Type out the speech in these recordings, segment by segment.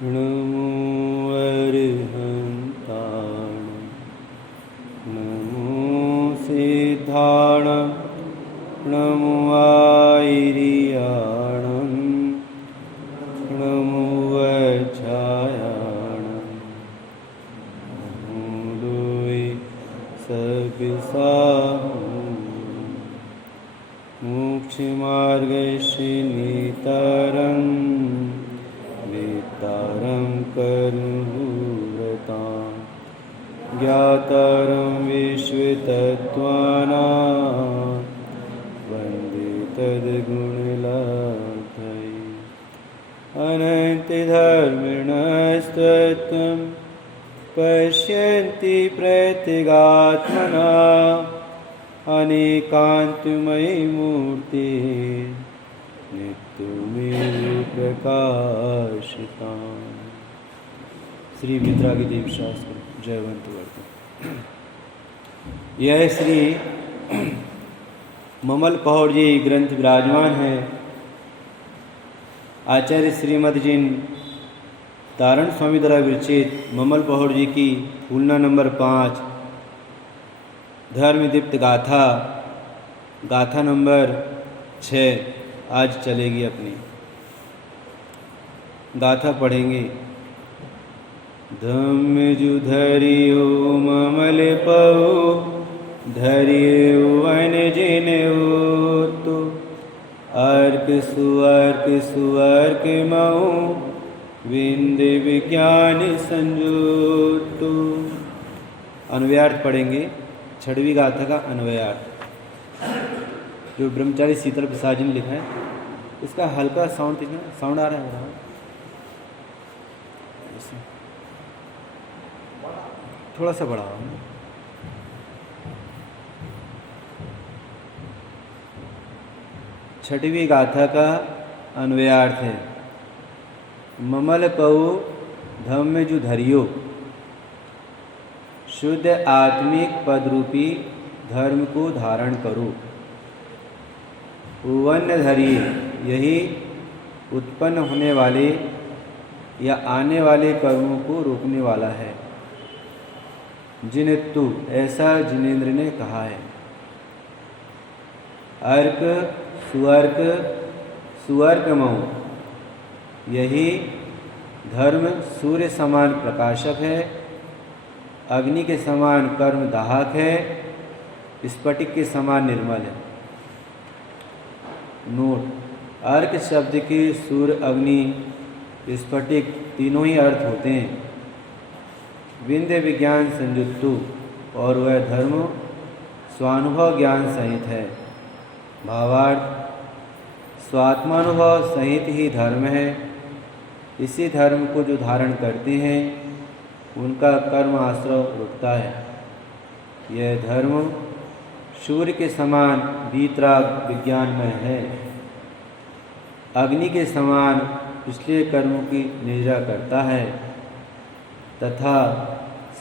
नमो अरिहन्ताणं नमो सिद्धाणं नमो आयर्याणं नमो वज्रायाणं नमो लोय सविसाहं मोक्षमार्गस्य नेतारं वेत्तारं कर्मभूरतां ज्ञातारं विश्वतत्त्वानां वन्दे तद्गुणलाभै अनन्तधर्मिणस्तत्त्वं पश्यन्ति प्रत्यगात्मना अनेकान्तमयी मूर्ति नित्यमेव प्रकाशिता। श्री वितरागी देव शास्त्र जयवंत वर्तन। यह श्री ममल पहौड़ जी ग्रंथ विराजमान है। आचार्य श्रीमद जिन तारण स्वामी द्वारा विरचित ममल पहौड़ जी की फूलना नंबर 5 धर्मदीप्त गाथा, गाथा नंबर 6 आज चलेगी। अपनी गाथा पढ़ेंगे। धम्म जु धरियो ममल पहु धरियो वन जिन तो अर्क सुअर्क मऊ विंद विज्ञान संजोतो। अन्वयार्थ पढ़ेंगे। छठवीं गाथा का अन्वयार्थ जो ब्रह्मचारी शीतल प्रसाद जी ने लिखा है, इसका हल्का साउंड आ रहा है। थोड़ा सा बढ़ाओ। छठवीं गाथा का अन्वयार्थ है। ममल पऊ धम्म जु धरियो, शुद्ध आत्मिक पदरूपी धर्म को धारण करो। उवन धरिए, यही उत्पन्न होने वाले या आने वाले कर्मों को रोकने वाला है। जिनेतु, ऐसा जिनेन्द्र ने कहा है। अर्क सुअर्क मऊ, यही धर्म सूर्य समान प्रकाशक है, अग्नि के समान कर्म दाहक है, स्फटिक के समान निर्मल है। नोट, अर्क शब्द के सूर्य, अग्नि, स्फटिक तीनों ही अर्थ होते हैं। विंध्य विज्ञान संयुक्तु, और वह धर्म स्वानुभव ज्ञान सहित है। भावार्थ, स्वात्मानुभव सहित ही धर्म है। इसी धर्म को जो धारण करते हैं उनका कर्म आश्रव रुकता है। यह धर्म सूर्य के समान वीतराग विज्ञानमय है, अग्नि के समान पिछले कर्मों की निद्रा करता है तथा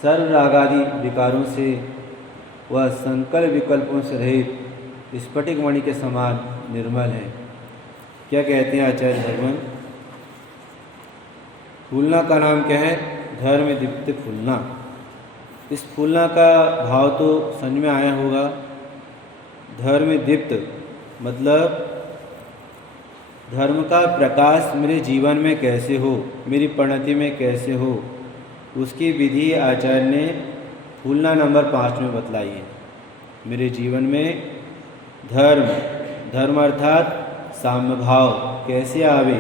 सर्वरागादि विकारों से वह संकल्प विकल्पों से रहित स्फटिक मणि के समान निर्मल है। क्या कहते हैं आचार्य भगवान? फूलना का नाम क्या है? धर्मदीप्त फूलना। इस फूलना का भाव तो समझ में आया होगा। धर्मदीप्त मतलब धर्म का प्रकाश मेरे जीवन में कैसे हो, मेरी परिणति में कैसे हो, उसकी विधि आचार्य ने फूलना नंबर 5 में बतलाई है। मेरे जीवन में धर्म अर्थात साम्य भाव कैसे आवे,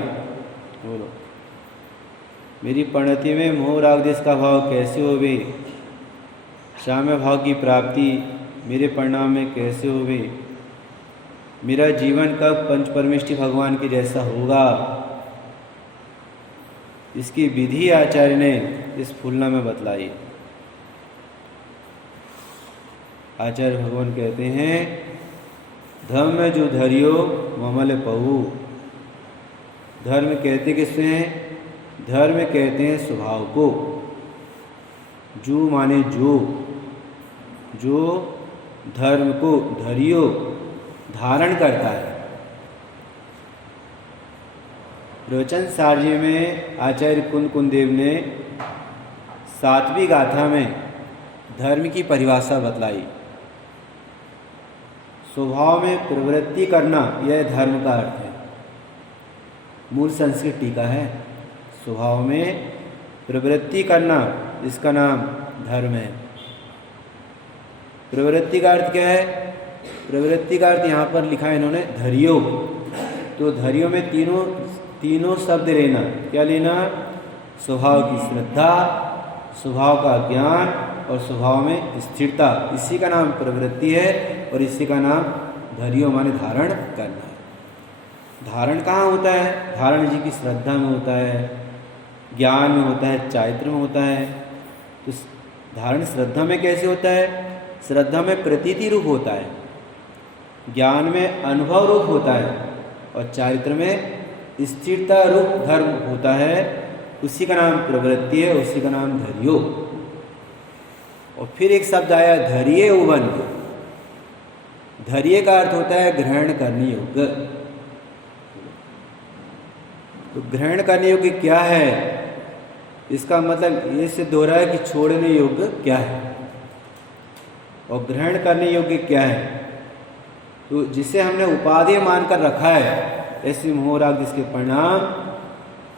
बोलो। मेरी परिणति में मोह राग देश का भाव कैसे होवे, साम्य भाव की प्राप्ति मेरे परिणाम में कैसे होवे, मेरा जीवन कब पंच परमेष्टि भगवान के जैसा होगा, इसकी विधि आचार्य ने इस फूलना में बतलाई। आचार्य भगवान कहते हैं, धम्म जो धरियो ममल पहु। धर्म कहते किससे हैं? धर्म कहते हैं स्वभाव को। जो माने जो धर्म को धरियो धारण करता है। प्रवचन सारजी में आचार्य कुंद देव ने 7वीं गाथा में धर्म की परिभाषा बतलाई। स्वभाव में प्रवृत्ति करना यह धर्म का अर्थ है। मूल संस्कृत टीका है, स्वभाव में प्रवृत्ति करना इसका नाम धर्म है। प्रवृत्ति का अर्थ क्या है? प्रवृत्ति का अर्थ यहाँ पर लिखा है इन्होंने धर्यो। तो धर्यो में तीनों शब्द लेना। क्या लेना? स्वभाव की श्रद्धा, स्वभाव का ज्ञान और स्वभाव में स्थिरता। इसी का नाम प्रवृत्ति है और इसी का नाम धर्यो माने धारण करना है। धारण कहाँ होता है? धारण जी की श्रद्धा में होता है, ज्ञान में होता है, चारित्र में होता है। तो धारण श्रद्धा में कैसे होता है? श्रद्धा में प्रतीति रूप होता है, ज्ञान में अनुभव रूप होता है और चारित्र में स्थिरता रूप धर्म होता है। उसी का नाम प्रवृत्ति है, उसी का नाम धर्यो। और फिर एक शब्द आया धर्ये उवन। धर्ये का अर्थ होता है ग्रहण करने योग्य। तो ग्रहण करने योग्य क्या है? इसका मतलब ये सिद्ध हो रहा है कि छोड़ने योग्य क्या है और ग्रहण करने योग्य क्या है। तो जिसे हमने उपाधि मानकर रखा है, ऐसे मोह राग जिसके परिणाम,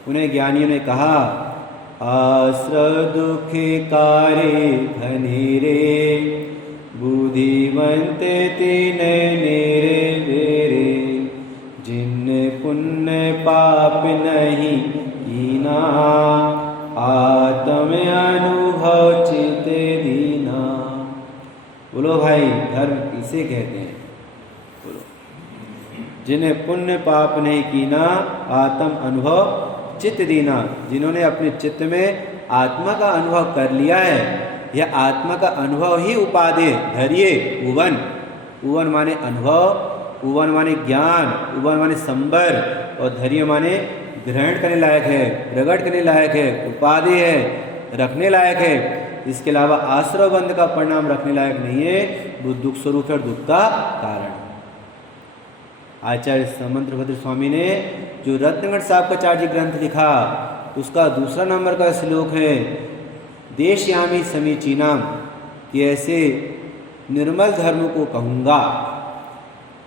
उन्हें ज्ञानियों ने कहा आश्रय दुखे कारे घनेरे बुद्धिवंत तीन नेरे बेरे जिन पुण्य पाप नहीं कीना आत्म अनुभव चिते दीना। बोलो भाई, धर्म किसे कहते हैं? बोलो। जिन्हें पुण्य पाप नहीं कीना आत्म अनुभव चित्त दीना। जिन्होंने अपने चित्त में आत्मा का अनुभव कर लिया है, यह आत्मा का अनुभव ही उपाधि धर्ये उवन। उवन माने अनुभव, उवन माने ज्ञान, उवन माने संबर और धर्य माने ग्रहण करने लायक है, प्रकट करने लायक है, उपाधि है, रखने लायक है। इसके अलावा आश्रय बंध का परिणाम रखने लायक नहीं है, वो दुख स्वरूप है और दुख का कारण। आचार्य समंत्रभद्र स्वामी ने जो रत्नगढ़ साहब का चार्य ग्रंथ लिखा, उसका दूसरा नंबर का श्लोक है देशयामी समीचीनाम, कि ऐसे निर्मल धर्म को कहूँगा,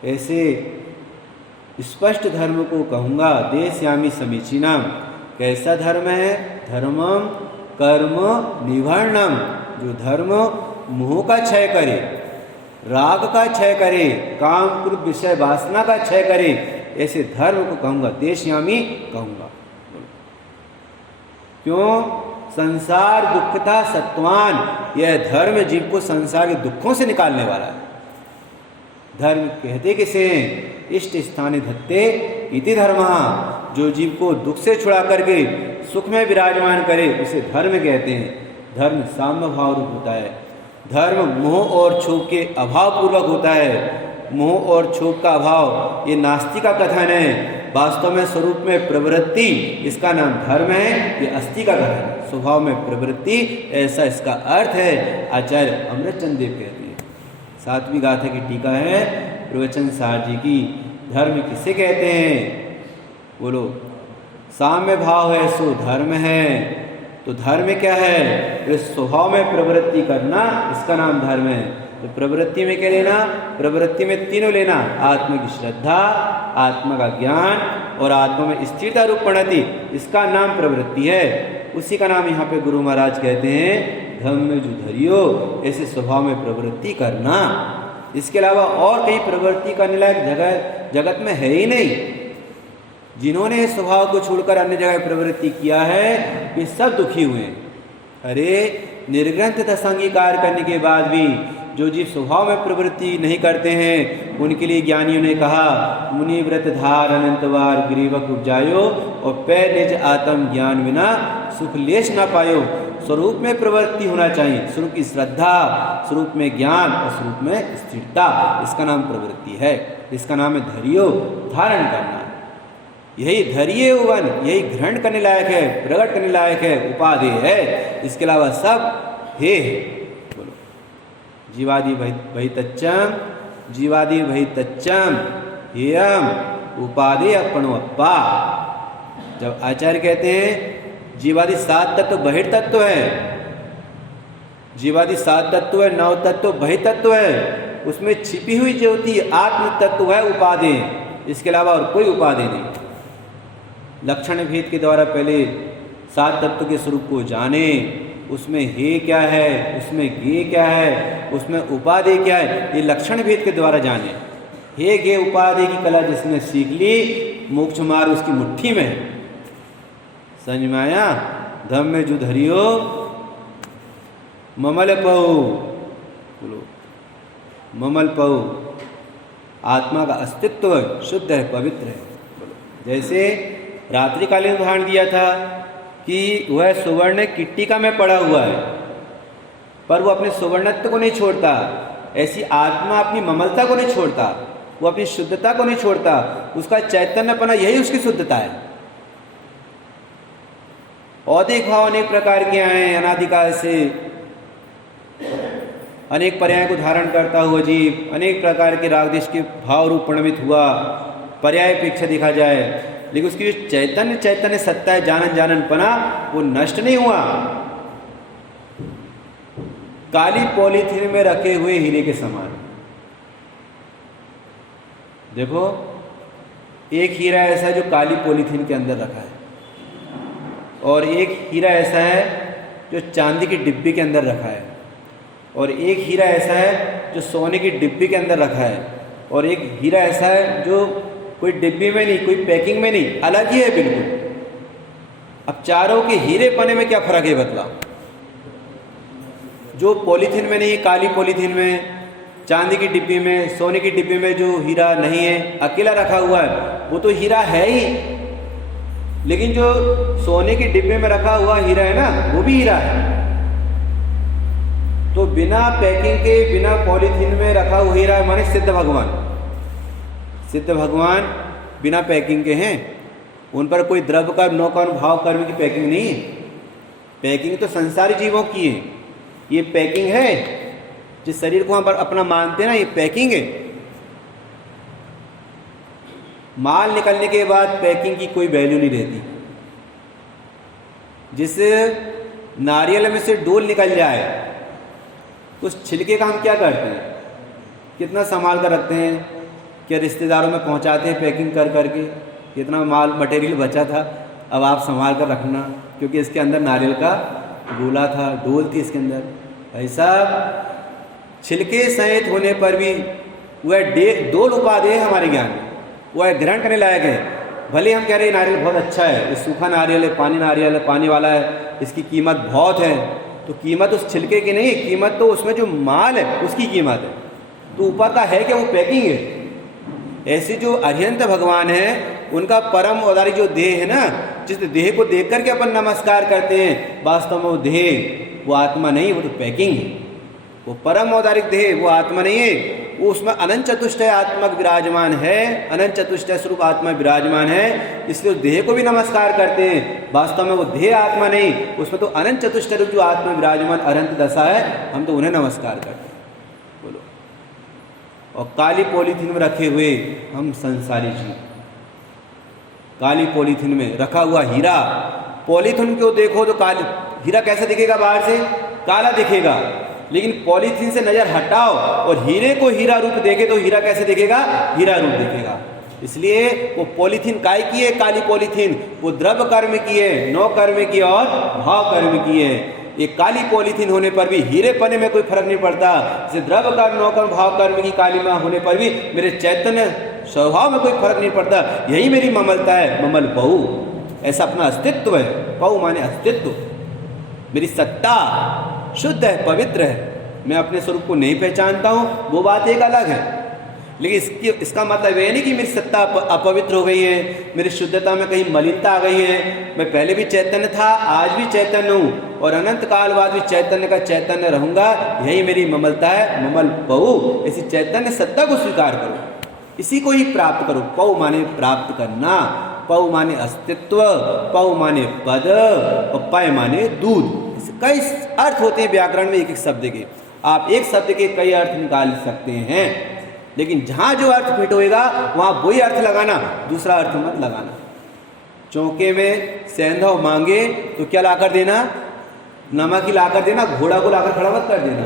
ऐसे स्पष्ट धर्म को कहूँगा। देशयामी समीचीनाम, कैसा धर्म है? धर्मम कर्म निवर्णम, जो धर्म मोह का क्षय करे, राग का क्षय करे, काम क्रोध विषय वासना का क्षय करे, ऐसे धर्म को कहूँगा, देशयामी कहूँगा। क्यों? संसार दुखता सत्वान, यह धर्म जीव को संसार के दुखों से निकालने वाला है। धर्म कहते किसे हैं? इष्ट स्थाने धत्ते इति धर्म, जो जीव को दुख से छुड़ा करके सुख में विराजमान करे उसे धर्म कहते हैं। धर्म साम्य भाव रूप होता है। धर्म मोह और क्षोभ के अभाव पूर्वक होता है। मोह और क्षोभ का अभाव ये नास्तिक का कथन है। वास्तव में स्वरूप में प्रवृत्ति, इसका नाम धर्म है, ये अस्थि का कथन है। स्वभाव में प्रवृत्ति, ऐसा इसका अर्थ है। आचार्य अमृतचंद देव कहते हैं। 7वीं गाथा की टीका है प्रवचन सार जी की। धर्म किसे कहते हैं? बोलो। साम्य भाव है सो धर्म है। तो धर्म क्या है? तो स्वभाव में प्रवृत्ति करना, इसका नाम धर्म है। तो प्रवृत्ति में क्या लेना? प्रवृत्ति में तीनों लेना, आत्मा की श्रद्धा, आत्मा का ज्ञान और आत्मा में स्थिरता रूप प्रणति, इसका नाम प्रवृत्ति है। उसी का नाम यहाँ पे गुरु महाराज कहते हैं धम्म में जो धरियो, ऐसे स्वभाव में प्रवृत्ति करना। इसके अलावा और कहीं प्रवृत्ति करने लायक जगत में है ही नहीं। जिन्होंने स्वभाव को छोड़कर अन्य जगह प्रवृत्ति किया है, वे सब दुखी हुए। अरे निर्ग्रंथ दशा अंगीकार करने के बाद भी जो जीव स्वभाव में प्रवृत्ति नहीं करते हैं, उनके लिए ज्ञानियों ने कहा मुनि व्रत धार अनंतवार ग्रीवक उपजायो और पैर निज आत्म ज्ञान बिना सुख लेश ना पायो। स्वरूप में प्रवृत्ति होना चाहिए, स्वरूप की श्रद्धा, स्वरूप में ज्ञान और स्वरूप में स्थिरता, इसका नाम प्रवृत्ति है। इसका नाम है धैर्यो, धारण करना। यही धैर्य उवन, यही ग्रहण करने लायक है, प्रकट करने लायक है, उपाधि है। इसके अलावा सब हे बोलो। जीवादि वहितच्चम, जीवादि वहितच्चम हेयम उपाधि अपनो अप्पा। जब आचार्य कहते हैं जीवादि 7 तत्व बहिर्तत्व है, जीवादि 7 तत्व है, 9 तत्व बहिर्तत्व है, उसमें छिपी हुई जो होती है आत्म तत्व है उपाधि, इसके अलावा और कोई उपाधि नहीं। लक्षण भेद के द्वारा पहले 7 तत्व के स्वरूप को जाने, उसमें हे क्या है, उसमें गे क्या है, उसमें उपाधि क्या है, ये लक्षण भेद के द्वारा जाने। हे गे उपाधि की कला जिसने सीख ली, मोक्ष मार्ग उसकी मुट्ठी में है। समझ में आया? धम में जो धरियो ममल पहु, बोलो ममल पहु, आत्मा का अस्तित्व शुद्ध है, पवित्र है। बोलो जैसे रात्रिकालीन उदाहरण दिया था कि वह सुवर्ण किट्टिका में पड़ा हुआ है पर वो अपने सुवर्णत्व को नहीं छोड़ता, ऐसी आत्मा अपनी ममलता को नहीं छोड़ता, वो अपनी शुद्धता को नहीं छोड़ता, उसका चैतन्यपना यही उसकी शुद्धता है। औदिक भाव अनेक प्रकार के आए, अनादिकाल से अनेक पर्याय को धारण करता हुआ जीव अनेक प्रकार के राग देश के भाव रूप परिणमित हुआ, पर्याय अपेक्षा देखा जाए, लेकिन उसकी जो चैतन्य सत्ता है, जाननपना, वो नष्ट नहीं हुआ। काली पॉलीथीन में रखे हुए हीरे के समान। देखो एक हीरा ऐसा है जो काली पॉलीथीन के अंदर रखा है, और एक हीरा ऐसा है जो चांदी की डिब्बी के अंदर रखा है, और एक हीरा ऐसा है जो सोने की डिब्बी के अंदर रखा है, और एक हीरा ऐसा है जो कोई डिब्बी में नहीं, कोई पैकिंग में नहीं, अलग ही है बिल्कुल। अब चारों के हीरे पने में क्या फर्क है बतला? जो पॉलीथीन में नहीं, काली पॉलीथीन में, चांदी की डिब्बी में, सोने की डिब्बी में जो हीरा नहीं है, अकेला रखा हुआ है, वो तो हीरा है ही, लेकिन जो सोने की डिब्बे में रखा हुआ हीरा है ना, वो भी हीरा है। तो बिना पैकिंग के, बिना पॉलीथीन में रखा हुआ हीरा है, माने सिद्ध भगवान। सिद्ध भगवान बिना पैकिंग के हैं, उन पर कोई द्रव्य कर्म, नौ कर्म, भाव कर्म की पैकिंग नहीं है। पैकिंग तो संसारी जीवों की है, ये पैकिंग है जिस शरीर को हम पर अपना मानते हैं ना, ये पैकिंग है। माल निकलने के बाद पैकिंग की कोई वैल्यू नहीं रहती। जिस नारियल में से डोल निकल जाए, उस छिलके का हम क्या करते हैं? कितना संभाल कर रखते हैं, क्या रिश्तेदारों में पहुंचाते हैं पैकिंग कर करके, कितना माल मटेरियल बचा था, अब आप संभाल कर रखना, क्योंकि इसके अंदर नारियल का गोला था, डोल थी इसके अंदर। ऐसा छिलके सहित होने पर भी वह डोल उपाधि है हमारे ज्ञान में, वह ग्रहण करने लायक है। भले हम कह रहे हैं नारियल बहुत अच्छा है, ये सूखा नारियल है, नारियल है, पानी वाला है, इसकी कीमत बहुत है, तो कीमत उस छिलके की नहीं, कीमत तो उसमें जो माल है उसकी कीमत है। तो ऊपर का है क्या? वो पैकिंग है। ऐसे जो अरिहंत भगवान है, उनका परम औदारिक जो देह है ना, जिस देह को देख करके अपन नमस्कार करते हैं, वास्तव में वो देह, वो आत्मा नहीं, वो तो पैकिंग है। वो परम औदारिक देह, वो आत्मा नहीं है, वो उसमें अनंत चतुष्टय आत्मा विराजमान है, अनंत चतुष्टय स्वरूप आत्मा विराजमान है, इसलिए उस देह को भी नमस्कार करते हैं। वास्तव में वो देह आत्मा नहीं, उसमें तो अनंत चतुष्टय रूप जो आत्मा विराजमान अनंत दशा है, हम तो उन्हें नमस्कार करते हैं। बोलो। और काली पॉलीथीन में रखे हुए हम संसारी जीव, काली पॉलीथीन में रखा हुआ हीरा, पॉलीथीन को देखो तो काली, हीरा कैसा दिखेगा? बाहर से काला दिखेगा, लेकिन पॉलीथीन से नजर हटाओ और हीरे को हीरा रूप देखे तो हीरा कैसे दिखेगा? हीरा रूप दिखेगा। इसलिए वो पॉलीथीन काय की है? काली पॉलीथीन, वो द्रव्य कर्म की है, नौ कर्म की और भाव कर्म की है। ये काली पॉलीथीन होने पर भी हीरे पने में कोई फर्क नहीं पड़ता। जैसे द्रव्य कर्म, नौ कर्म, भाव कर्म की कालीमा होने पर भी मेरे चैतन्य स्वभाव में कोई फर्क नहीं पड़ता। यही मेरी ममलता है, ममल बहु, ऐसा अपना अस्तित्व है। बहु माने अस्तित्व, मेरी सत्ता शुद्ध है, पवित्र है। मैं अपने स्वरूप को नहीं पहचानता हूँ, वो बात एक अलग है, लेकिन इसका मतलब ये नहीं कि मेरी सत्ता अपवित्र हो गई है, मेरी शुद्धता में कहीं मलिनता आ गई है। मैं पहले भी चैतन्य था, आज भी चैतन्य हूँ, और अनंत काल बाद भी चैतन्य का चैतन्य रहूंगा। यही मेरी ममलता है, ममल बहु। ऐसी चैतन्य सत्ता को स्वीकार करो, इसी को ही प्राप्त करो। पौ माने प्राप्त करना, पौ माने अस्तित्व, पौ माने पद, और पय माने दूध। कई अर्थ होते हैं व्याकरण में एक एक शब्द के, आप एक शब्द के कई अर्थ निकाल सकते हैं, लेकिन जहां जो अर्थ फिट होएगा वहां वही अर्थ लगाना, दूसरा अर्थ मत लगाना। चौके में सेंधव मांगे तो क्या लाकर देना? नमक ही लाकर देना, घोड़ा को लाकर खड़ा मत कर देना,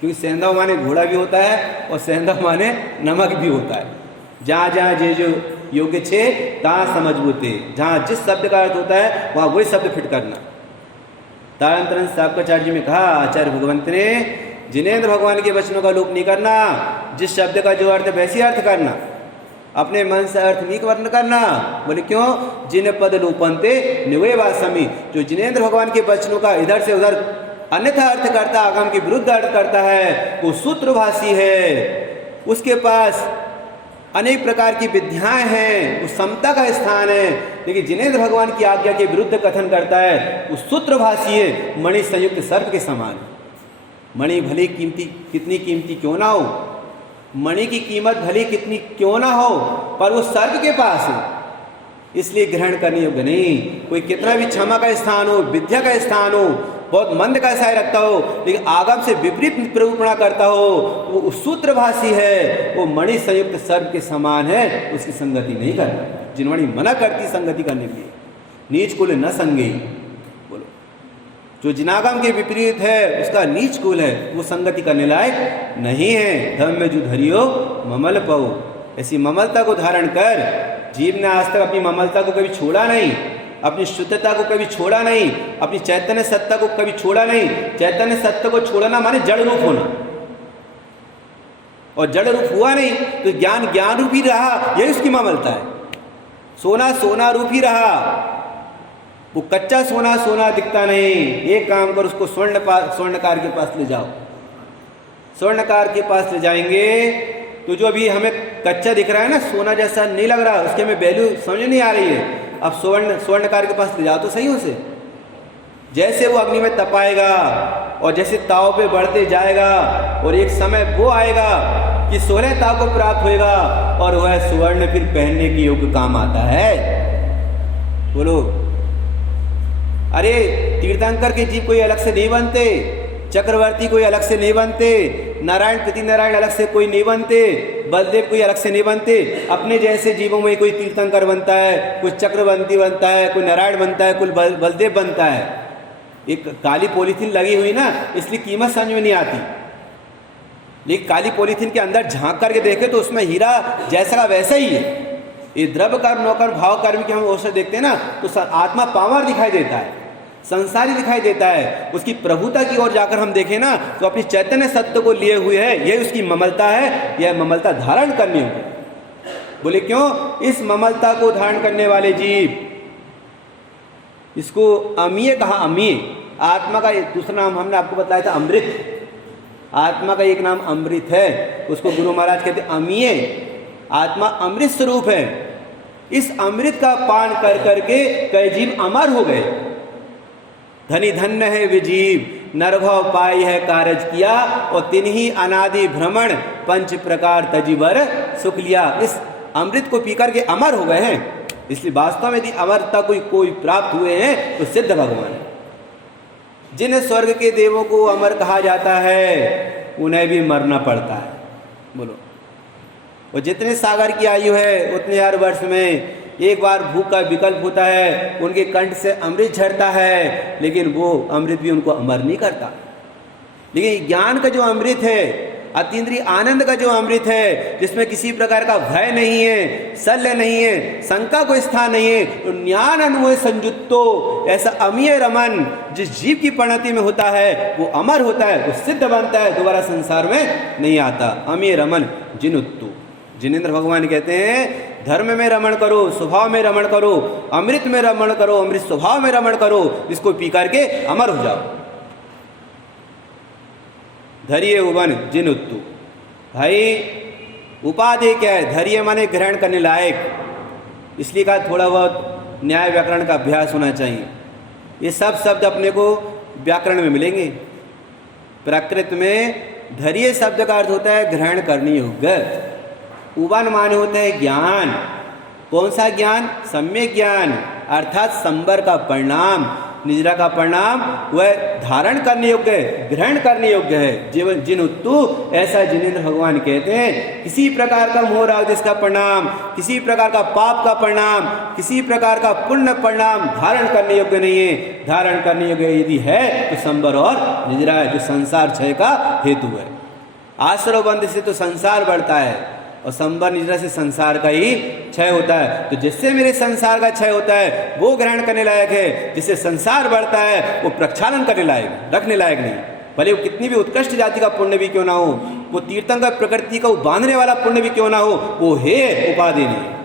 क्योंकि सेंधव माने घोड़ा भी होता है और सेंधव माने नमक भी होता है। जहाँ जहाँ जो योग्य छे तहाँ समझबूते, जहाँ जिस शब्द का अर्थ होता है वहाँ वही शब्द फिट करना। तारंतरण शाक्याचार्य जी में कहा आचार्य भगवंत ने, जिनेन्द्र भगवान के वचनों का लोप नहीं करना, जिस शब्द का जो अर्थ है वैसे अर्थ करना, अपने मन से अर्थ नहीं वर्ण करना। बोले क्यों? जिन पद लोपनते निवे वासमी, जो जिनेन्द्र भगवान के वचनों का इधर से उधर अन्यथा अर्थ करता, आगम के विरुद्ध अर्थ करता है, वो सूत्रभाषी है, उसके पास अनेक प्रकार की विद्याएं हैं, वो समता का स्थान है। लेकिन जिनेन्द्र भगवान की आज्ञा के विरुद्ध कथन करता है, वो सूत्रभाषी है, मणि संयुक्त सर्प के समान। मणि भले कीमती, कितनी कीमती क्यों ना हो, मणि की कीमत भले कितनी क्यों ना हो, पर वो सर्प के पास है, इसलिए ग्रहण करने योग्य नहीं। कोई कितना भी क्षमा का स्थान हो, विद्या का स्थान हो, बहुत मंद का साय रखता हो, लेकिन आगम से विपरीत प्रवृत्ति करता हो, वो सूत्रभाषी है, वो मणि संयुक्त सर्प के समान है, उसकी संगति नहीं करना। जिनवाणी मना करती संगति करने के लिए, नीच कुल न संगे। बोलो, जो जिनागम के विपरीत है उसका नीच कुल है, वो संगति करने लायक नहीं है। धर्म में जो धरियो ममल पाओ, ऐसी ममलता को धारण कर। जीव ने आज तक अपनी ममलता को कभी छोड़ा नहीं, अपनी शुद्धता को कभी छोड़ा नहीं, अपनी चैतन्य सत्ता को कभी छोड़ा नहीं। चैतन्य सत्ता को छोड़ना माने जड़ रूप होना, और जड़ रूप हुआ नहीं तो ज्ञान ज्ञान रूप ही रहा, यही उसकी ममलता है। सोना सोना रूप ही रहा, वो कच्चा सोना सोना दिखता नहीं। एक काम कर, उसको स्वर्णकार के पास ले जाओ। स्वर्णकार के पास ले जाएंगे तो जो अभी हमें कच्चा दिख रहा है ना, सोना जैसा नहीं लग रहा, उसके हमें वैल्यू समझ नहीं आ रही है। अब स्वर्णकार के पास ले जाओ तो सही उसे, जैसे वो अग्नि में तपाएगा और जैसे ताव पे बढ़ते जाएगा, और एक समय वो आएगा कि 16 ताव को प्राप्त होएगा, और वह स्वर्ण फिर पहनने के योग्य काम आता है। बोलो, अरे तीर्थंकर के जीव कोई अलग से नहीं बनते, चक्रवर्ती कोई अलग से नहीं बनते, नारायण प्रति नारायण अलग से कोई नहीं बनते, बलदेव कोई अलग से नहीं बनते। अपने जैसे जीवों में कोई तीर्थंकर बनता है, कोई चक्रवर्ती बनता है, कोई नारायण बनता है, कोई बलदेव बनता है। एक काली पॉलीथीन लगी हुई ना, इसलिए कीमत समझ में नहीं आती, लेकिन काली पॉलीथीन के अंदर झांक करके देखे तो उसमें हीरा जैसा का वैसा ही है। ये द्रव्य कर्म नौकर भाव कर्म की हम अवसर देखते हैं ना, तो आत्मा पावर दिखाई देता है, संसारी दिखाई देता है। उसकी प्रभुता की ओर जाकर हम देखें ना, तो अपनी चैतन्य सत्य को लिए हुए है, यही उसकी ममलता है। यह ममलता धारण करनी होगी। बोले क्यों? इस ममलता को धारण करने वाले जीव, इसको अमीय कहा। अमीय आत्मा का दूसरा नाम हमने आपको बताया था अमृत। आत्मा का एक नाम अमृत है, उसको गुरु महाराज कहते अमीय। आत्मा अमृत स्वरूप है। इस अमृत का पान कर करके कई जीव अमर हो गए। धनी धन्य है वे जीव, नरभव पाई है कारज किया, और तिन्ही अनादि भ्रमण पंच प्रकार तजीवर सुख लिया। इस अमृत को पीकर के अमर हो गए हैं। इसलिए वास्तव में यदि अमरता कोई प्राप्त हुए हैं तो सिद्ध भगवान। जिन स्वर्ग के देवों को अमर कहा जाता है, उन्हें भी मरना पड़ता है। बोलो, और जितने सागर की आयु है उतने हर वर्ष में एक बार भूख का विकल्प होता है, उनके कंठ से अमृत झरता है, लेकिन वो अमृत भी उनको अमर नहीं करता। लेकिन ज्ञान का जो अमृत है, अतीन्द्रिय आनंद का जो अमृत है, जिसमें किसी प्रकार का भय नहीं है, शल्य नहीं है, शंका को स्थान नहीं है, तो ज्ञान अनुभव संयुक्तो, ऐसा अमीय रमन जिस जीव की परिणति में होता है वो अमर होता है, वो सिद्ध बनता है, दोबारा संसार में नहीं आता। अमीय रमन जिनुत्तु। जिनेन्द्र भगवान कहते हैं धर्म में रमण करो, स्वभाव में रमण करो, अमृत में रमण करो, अमृत स्वभाव में रमण करो, इसको पी करके अमर हो जाओ। धैर्य उवन जिनुत्तु। भाई उपाधि क्या है? धैर्य माने ग्रहण करने लायक, इसलिए कहा थोड़ा बहुत न्याय व्याकरण का अभ्यास होना चाहिए। ये सब शब्द अपने को व्याकरण में मिलेंगे। प्राकृत में धैर्य शब्द का अर्थ होता है ग्रहण करने योग्य। उवन माने होता है ज्ञान। कौन सा ज्ञान? सम्यक ज्ञान, अर्थात संबर का परिणाम। निजरा का परिणाम वह धारण करने योग्य है, ग्रहण करने योग्य है। जीवन जिनुत्तु ऐसा जिनेंद्र भगवान कहते हैं। किसी प्रकार का मोह राग देश का परिणाम, किसी प्रकार का पाप का परिणाम, किसी प्रकार का पुण्य परिणाम धारण करने योग्य नहीं है। धारण करने योग्य यदि है तो संबर और निजरा है, जो संसार क्षय का हेतु है। आश्रव बंध से तो संसार बढ़ता है और संबर निजरा से संसार का ही क्षय होता है। तो जिससे मेरे संसार का क्षय होता है वो ग्रहण करने लायक है, जिससे संसार बढ़ता है वो प्रक्षालन करने लायक, रखने लायक नहीं। भले वो कितनी भी उत्कृष्ट जाति का पुण्य भी क्यों ना हो, वो तीर्थंकर प्रकृति को बांधने वाला पुण्य भी क्यों ना हो, वो है उपाधि नहीं।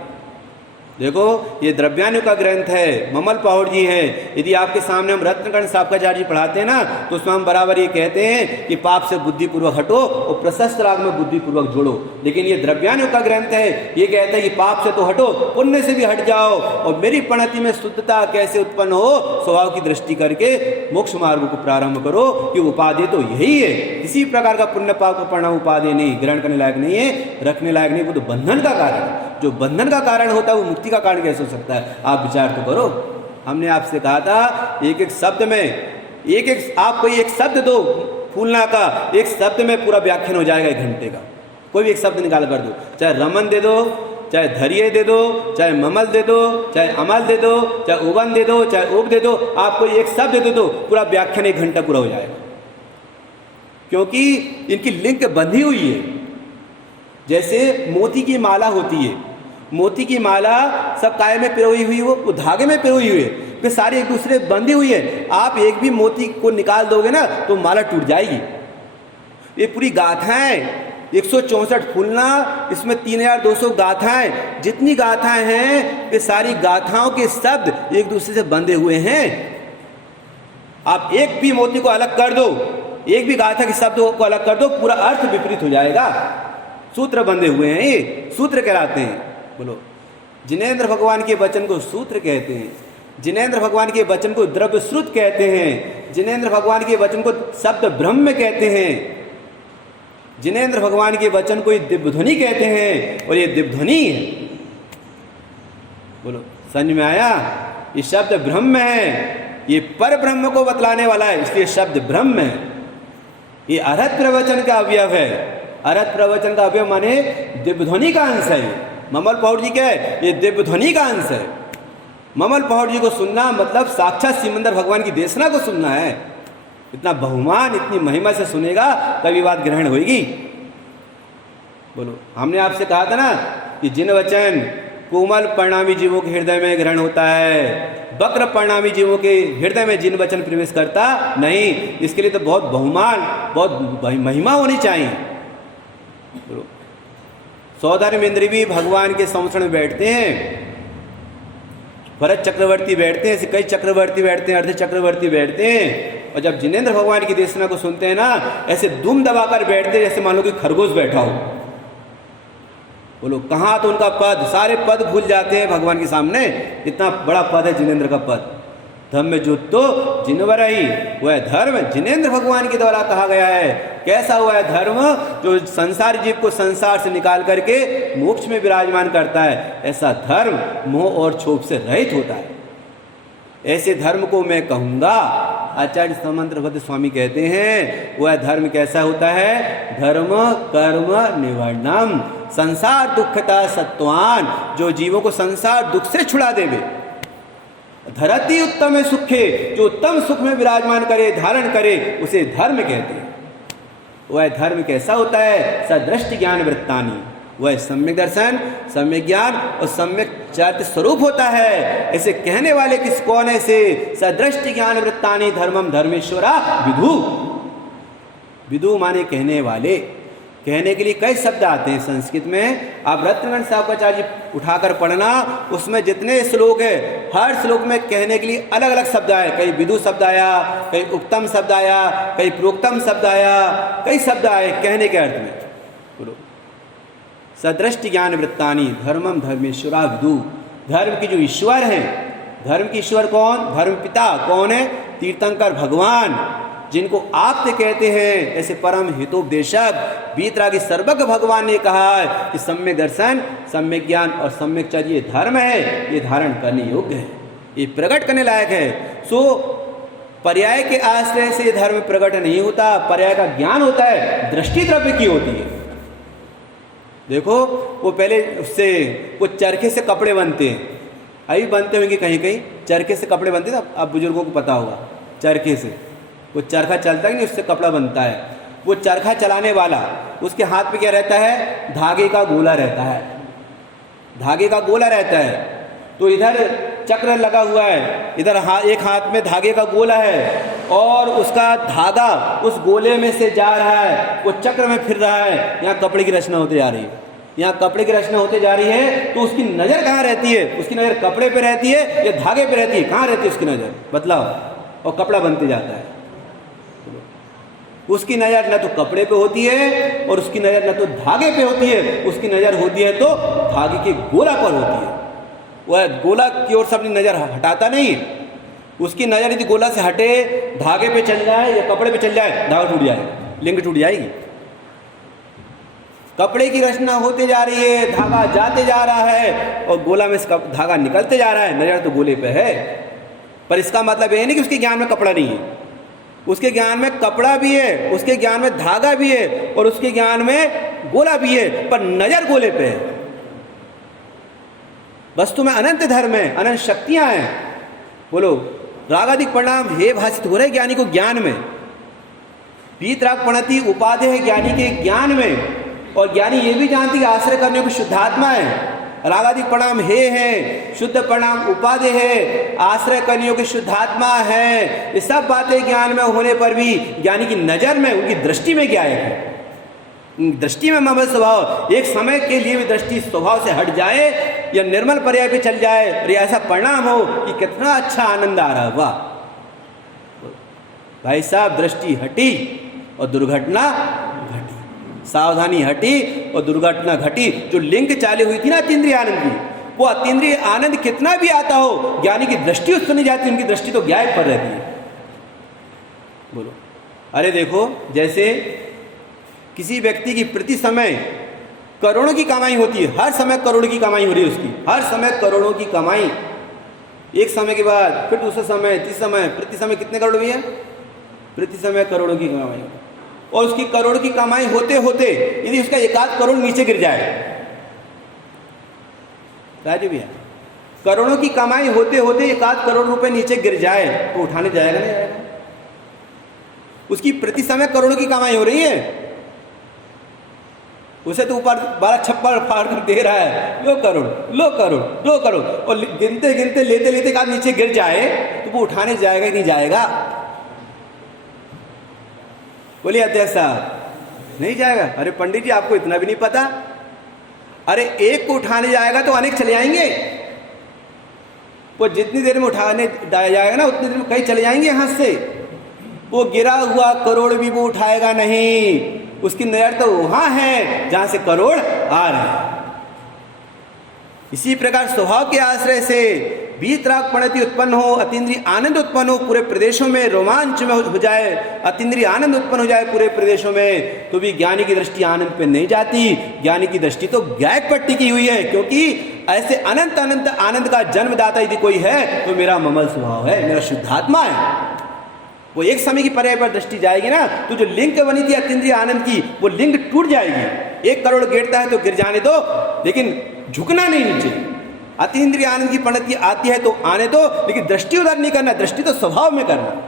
देखो ये द्रव्यानु का ग्रंथ है, ममल पौड़ जी है। यदि आपके सामने हम रत्नकर्ण साबकाचार्य जी पढ़ाते हैं ना, तो उसमें हम बराबर ये कहते हैं कि पाप से बुद्धिपूर्वक हटो और प्रशस्त राग में बुद्धिपूर्वक जोड़ो। लेकिन ये द्रव्यानु का ग्रंथ है, ये कहता है कि पाप से तो हटो, पुण्य से भी हट जाओ और मेरी प्रणति में शुद्धता कैसे उत्पन्न हो स्वभाव की दृष्टि करके मोक्ष मार्ग को प्रारंभ करो। कि उपाधि तो यही है, किसी प्रकार का पुण्य पाप का परिणाम उपाधि नहीं, ग्रहण करने लायक नहीं है, रखने लायक नहीं। वो तो बंधन का कारण है। जो बंधन का कारण होता है वो मुक्ति का कारण कैसे हो सकता है? आप विचार तो करो। हमने आपसे कहा था एक एक शब्द में आप कोई एक शब्द दो फूलना का, एक शब्द में पूरा व्याख्यान हो जाएगा 1 घंटे का। कोई भी एक शब्द निकाल कर दो, चाहे रमन दे दो, चाहे धैर्य दे दो, चाहे ममल दे दो, चाहे अमल दे दो, चाहे उबन दे दो, चाहे उब दे दो, आप कोई एक शब्द दे दो, पूरा व्याख्यान 1 घंटा पूरा हो जाएगा। क्योंकि इनकी लिंक बंधी हुई है। जैसे मोती की माला होती है, मोती की माला सब काय में पिरोई हुई, वो धागे में पिरोई हुई है, फिर सारी एक दूसरे बंधी हुई है। आप एक भी मोती को निकाल दोगे ना तो माला टूट जाएगी। ये पूरी गाथाएं 164 फूलना, इसमें 3200 गाथाएं, जितनी गाथाएं हैं ये सारी गाथाओं के शब्द एक दूसरे से बंधे हुए हैं। आप एक भी मोती को अलग कर दो, एक भी गाथा के शब्द को अलग कर दो, पूरा अर्थ विपरीत हो जाएगा। सूत्र बंधे हुए हैं, ये सूत्र कहलाते हैं। बोलो, जिनेंद्र भगवान के वचन को सूत्र कहते हैं, जिनेंद्र भगवान के वचन को द्रव्य श्रुत कहते हैं, जिनेंद्र भगवान के वचन को शब्द ब्रह्म कहते हैं, जिनेंद्र भगवान के वचन को दिव्य ध्वनि कहते हैं और ये दिव्य ध्वनि है। बोलो, समझ में आया? ये शब्द ब्रह्म है, ये पर ब्रह्म को बतलाने वाला है, इसलिए शब्द ब्रह्म है। ये अर्हत प्रवचन का अवयव है। अर्हत प्रवचन का अवयव माने दिव्य ध्वनि का अंश है। ममल पौड़ जी क्या है? ये दिव्य ध्वनि का अंश है। ममल पौड़ जी को सुनना मतलब साक्षात सिमंदर भगवान की देशना को सुनना है। इतना बहुमान, इतनी महिमा से सुनेगा तभी बात ग्रहण होगी। बोलो, हमने आपसे कहा था ना कि जिन वचन कोमल परिणामी जीवों के हृदय में ग्रहण होता है, वक्र परिणामी जीवों के हृदय में जिन वचन प्रवेश करता नहीं। इसके लिए तो बहुत बहुमान, बहुत महिमा होनी चाहिए। बोलो, सौधर्म इंद्र भी भगवान के संरक्षण में बैठते हैं। भरत चक्रवर्ती बैठते हैं, ऐसे कई चक्रवर्ती बैठते हैं, अर्ध चक्रवर्ती बैठते हैं। और जब जिनेंद्र भगवान की देशना को सुनते हैं ना, ऐसे दुम दबाकर बैठते हैं जैसे मान लो कि खरगोश बैठा हो। बोलो, कहाँ तो उनका पद, सारे पद भूल जाते हैं भगवान के सामने। इतना बड़ा पद है जिनेंद्र का पद। धर्म में जो तो जिनवर ही वह धर्म जिनेंद्र भगवान के द्वारा कहा गया है। कैसा हुआ है धर्म? जो संसार जीव को संसार से निकाल करके मोक्ष में विराजमान करता है। ऐसा धर्म मोह और क्षोभ से रहित होता है। ऐसे धर्म को मैं कहूँगा, आचार्य समंत्रभद्र स्वामी कहते हैं, वह धर्म कैसा होता है? धर्म कर्म निवर्णम संसार दुखता सत्वान, जो जीवों को संसार दुख से छुड़ा देवे। धरती उत्तम सुखे, जो उत्तम सुख में विराजमान करे, धारण करे, उसे धर्म कहते हैं। वह धर्म कैसा होता है? सदृष्टि ज्ञान वृत्तानि, वह सम्यक दर्शन, सम्यक ज्ञान और सम्यक चरित्र स्वरूप होता है। ऐसे कहने वाले कौन है? से सदृष्टि ज्ञान वृत्तानि धर्मम धर्मेश्वरा विदु। विदु माने कहने वाले। कहने के लिए कई शब्द आते हैं संस्कृत में। आप रत्नगण साबकाचार्य जी उठाकर पढ़ना, उसमें जितने श्लोक है हर श्लोक में कहने के लिए अलग अलग शब्द आए। कई विदु शब्द आया, कई उक्तम शब्द आया, कई प्रोक्तम शब्द आया, कई शब्द आए कहने के अर्थ में। बोलो, सदृष्टि ज्ञान वृत्तानि धर्मम धर्मेश्वरा विदु। धर्म की जो ईश्वर है, धर्म की ईश्वर कौन? धर्म पिता कौन है? तीर्थंकर भगवान, जिनको आप्त कहते हैं। ऐसे परम हितोपदेशक वीतरागी सर्वज्ञ भगवान ने कहा है कि सम्यक दर्शन, सम्यक ज्ञान और सम्यक चर्य ये धर्म है, ये धारण करने योग्य है, ये प्रकट करने लायक है। सो पर्याय के आश्रय से धर्म प्रकट नहीं होता, पर्याय का ज्ञान होता है, दृष्टि द्रव्य की होती है। देखो वो पहले उससे वो चरखे से कपड़े बनते हैं, अभी बनते होंगे कहीं कहीं, चरखे से कपड़े बनते हैं ना, आप बुजुर्गों को पता होगा, चरखे से वो चरखा चलता है नहीं, उससे कपड़ा बनता है। वो चरखा चलाने वाला उसके हाथ में क्या रहता है, धागे का गोला रहता है, धागे का गोला रहता है। तो इधर चक्र लगा हुआ है, इधर एक हाथ में धागे का गोला है और उसका धागा उस गोले में से जा रहा है, वो चक्र में फिर रहा है। यहाँ कपड़े की रचना होते जा रही है, यहाँ कपड़े की रचना होते जा रही है। तो उसकी नज़र कहाँ रहती है, उसकी नज़र कपड़े पे रहती है या धागे पे रहती है, कहाँ रहती है उसकी नज़र, बतलाओ। और कपड़ा बनते जाता है, उसकी नज़र न तो कपड़े पे होती है और उसकी नज़र न तो धागे पे होती है, उसकी नज़र होती है तो धागे के गोला पर होती है। वह गोला की ओर से अपनी नज़र हटाता नहीं है, उसकी नज़र यदि गोला से हटे, धागे पे चल जाए या कपड़े पे चल जाए, धागा टूट जाएगा, लिंग टूट जाएगी। कपड़े की रचना होते जा रही है, धागा जाते जा रहा है और गोला में से धागा निकलते जा रहा है, नज़र तो गोले पे है। पर इसका मतलब ये नहीं कि उसके ज्ञान में कपड़ा नहीं है, उसके ज्ञान में कपड़ा भी है, उसके ज्ञान में धागा भी है और उसके ज्ञान में गोला भी है, पर नज़र गोले पे है। वस्तु में अनंत धर्म है, अनंत शक्तियां हैं। बोलो, रागादिक परिणाम हे भाषित हो रहे ज्ञानी को ज्ञान में, वीतराग प्रणति उपाधि है ज्ञानी के ज्ञान में। और ज्ञानी ये भी जानती है आश्रय करने को शुद्धात्मा है, रागादिक परिणाम हे है, शुद्ध परिणाम उपाधि है, आश्रय करने की शुद्धात्मा है। ये सब बातें ज्ञान में होने पर भी ज्ञानी की नज़र में, उनकी दृष्टि में क्या है, दृष्टि में ममल स्वभाव, एक समय के लिए भी दृष्टि स्वभाव से हट जाए या निर्मल पर्याय पे चल जाए और ऐसा परिणाम हो कि कितना अच्छा आनंद आ रहा। वाह भाई साहब, दृष्टि हटी और दुर्घटना घटी, सावधानी हटी और दुर्घटना घटी। जो लिंक चालू हुई थी ना अतीन्द्रिय आनंद की, वो अतीन्द्रिय आनंद कितना भी आता हो, ज्ञानी की दृष्टि उस पर नहीं जाती, उनकी दृष्टि तो गायब पर रहती है। बोलो, अरे देखो, जैसे किसी व्यक्ति की प्रति समय करोड़ों की कमाई होती है, हर समय करोड़ों की कमाई हो रही है उसकी, हर समय करोड़ों की कमाई, एक समय के बाद फिर दूसरा समय, तीसरा समय, प्रति समय कितने करोड़ भैया, प्रति समय करोड़ों की कमाई। और उसकी करोड़ की कमाई होते होते यदि उसका 1-8 करोड़ नीचे गिर जाए, राजू भैया, करोड़ों की कमाई होते होते 1-8 करोड़ रुपए नीचे गिर जाए तो उठाने जाएगा नहीं जाएगा? उसकी प्रति समय करोड़ों की कमाई हो रही है, उसे तो ऊपर 12 छप्पर फाड़ कर दे रहा है, लो करोड़, लो करोड़, 2 करोड़, और गिनते गिनते लेते लेते का नीचे गिर जाए तो वो उठाने जाएगा नहीं जाएगा? बोलिए अध्यक्ष साहब, नहीं जाएगा। अरे पंडित जी, आपको इतना भी नहीं पता, अरे एक को उठाने जाएगा तो अनेक चले जाएंगे। वो जितनी देर में उठाने जाएगा ना, उतनी देर में कई चले जाएंगे हाथ से। वो गिरा हुआ करोड़ भी वो उठाएगा नहीं, उसकी नजर तो वहां है जहां से करोड़ आ रहे हैं। इसी प्रकार स्वभाव के आश्रय से वीतराग प्रणति उत्पन्न हो, अतीन्द्रिय आनंद उत्पन्न हो, पूरे प्रदेशों में रोमांच में हो जाए, अतीन्द्रिय आनंद उत्पन्न हो जाए पूरे प्रदेशों में, तो भी ज्ञानी की दृष्टि आनंद पे नहीं जाती, ज्ञानी की दृष्टि तो गायब पर टिकी हुई है। क्योंकि ऐसे अनंत अनंत आनंद का जन्मदाता यदि कोई है तो मेरा ममल स्वभाव है, मेरा शुद्धात्मा है। वो एक समय की पर्याय पर दृष्टि जाएगी ना, तो जो लिंक बनी थी अतीन्द्रिय आनंद की, वो लिंक टूट जाएगी। 1 करोड़ गिरता है तो गिर जाने दो, लेकिन झुकना नहीं नीचे। अतीन्द्रिय आनंद की प्रणति आती है तो आने दो, लेकिन दृष्टि उधर नहीं करना, दृष्टि तो स्वभाव में करना।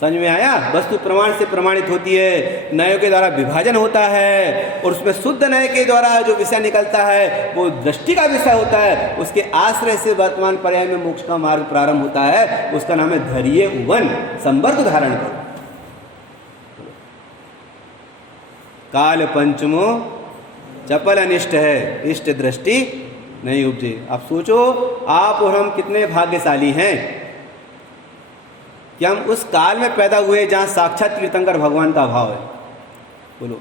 समझ में आया? वस्तु प्रमाण से प्रमाणित होती है, नयों के द्वारा विभाजन होता है, और उसमें शुद्ध नय के द्वारा जो विषय निकलता है वो दृष्टि का विषय होता है। उसके आश्रय से वर्तमान पर्याय में मोक्ष का मार्ग प्रारंभ होता है, उसका नाम है धैर्य उवन, संवर्ग धारण करो। काल पंचमो चपल अनिष्ट है, इष्ट दृष्टि नहीं उपजे। आप सोचो, आप और हम कितने भाग्यशाली हैं कि हम उस काल में पैदा हुए जहाँ साक्षात तीर्थंकर भगवान का अभाव है। बोलो,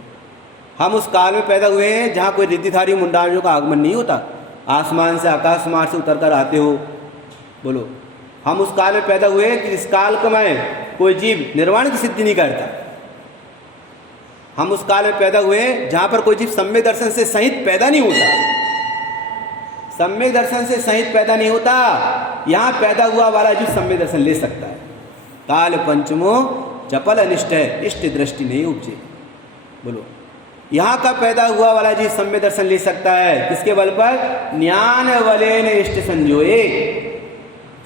हम उस काल में पैदा हुए हैं जहाँ कोई रिद्धिधारी मुंडारियों का आगमन नहीं होता, आसमान से आकाश मार्ग से उतर कर आते हो। बोलो, हम उस काल में पैदा हुए कि इस काल में कोई जीव निर्वाण की सिद्धि नहीं करता। हम उस काल में पैदा हुए जहाँ पर कोई जीव सम्यक दर्शन से सहित पैदा नहीं होता, सम्यक दर्शन से सहित पैदा नहीं होता। यहाँ पैदा हुआ वाला जीव सम्यक दर्शन ले सकता है। काल पंचमो चपल अनिष्ट है, इष्ट दृष्टि नहीं उपजे। बोलो, यहाँ का पैदा हुआ वाला जी सम्य दर्शन ले सकता है, किसके बल पर? ज्ञान बलेन इष्ट संजोए।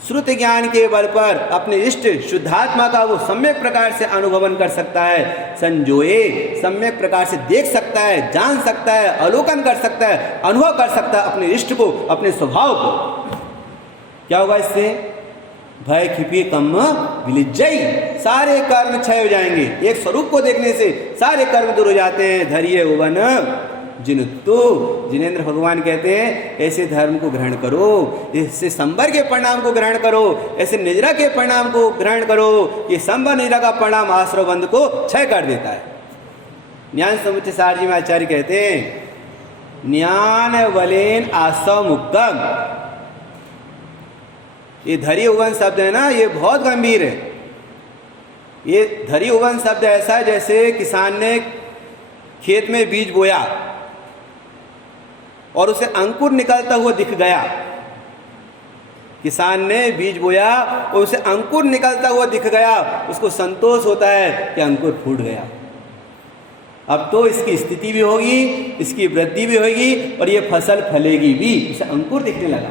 श्रुत ज्ञान के बल पर अपने इष्ट शुद्धात्मा का वो सम्यक प्रकार से अनुभवन कर सकता है, संजोए, सम्यक प्रकार से देख सकता है, जान सकता है, अवलोकन कर सकता है, अनुभव कर सकता है अपने इष्ट को, अपने स्वभाव को। क्या होगा इससे? भय खिपी कम विलिज्जई, सारे कर्म क्षय हो जाएंगे। एक स्वरूप को देखने से सारे कर्म दूर हो जाते हैं। धैर्य उवन जिनुत्तु, जिनेन्द्र भगवान कहते हैं ऐसे धर्म को ग्रहण करो, ऐसे संबर के परिणाम को ग्रहण करो, ऐसे निजरा के परिणाम को ग्रहण करो। ये संबर निजरा का परिणाम आश्रव बंध को क्षय कर देता है। ज्ञान समुच्चय सार जी में आचार्य कहते हैं ज्ञान बलेन आसव मुक्तम। ये धरी उवन शब्द है ना, ये बहुत गंभीर है। ये धरी उवन शब्द ऐसा है जैसे किसान ने खेत में बीज बोया और उसे अंकुर निकलता हुआ दिख गया। किसान ने बीज बोया और उसे अंकुर निकलता हुआ दिख गया, उसको संतोष होता है कि अंकुर फूट गया। अब तो इसकी स्थिति भी होगी, इसकी वृद्धि भी होगी और ये फसल फलेगी भी, उसे अंकुर दिखने लगा।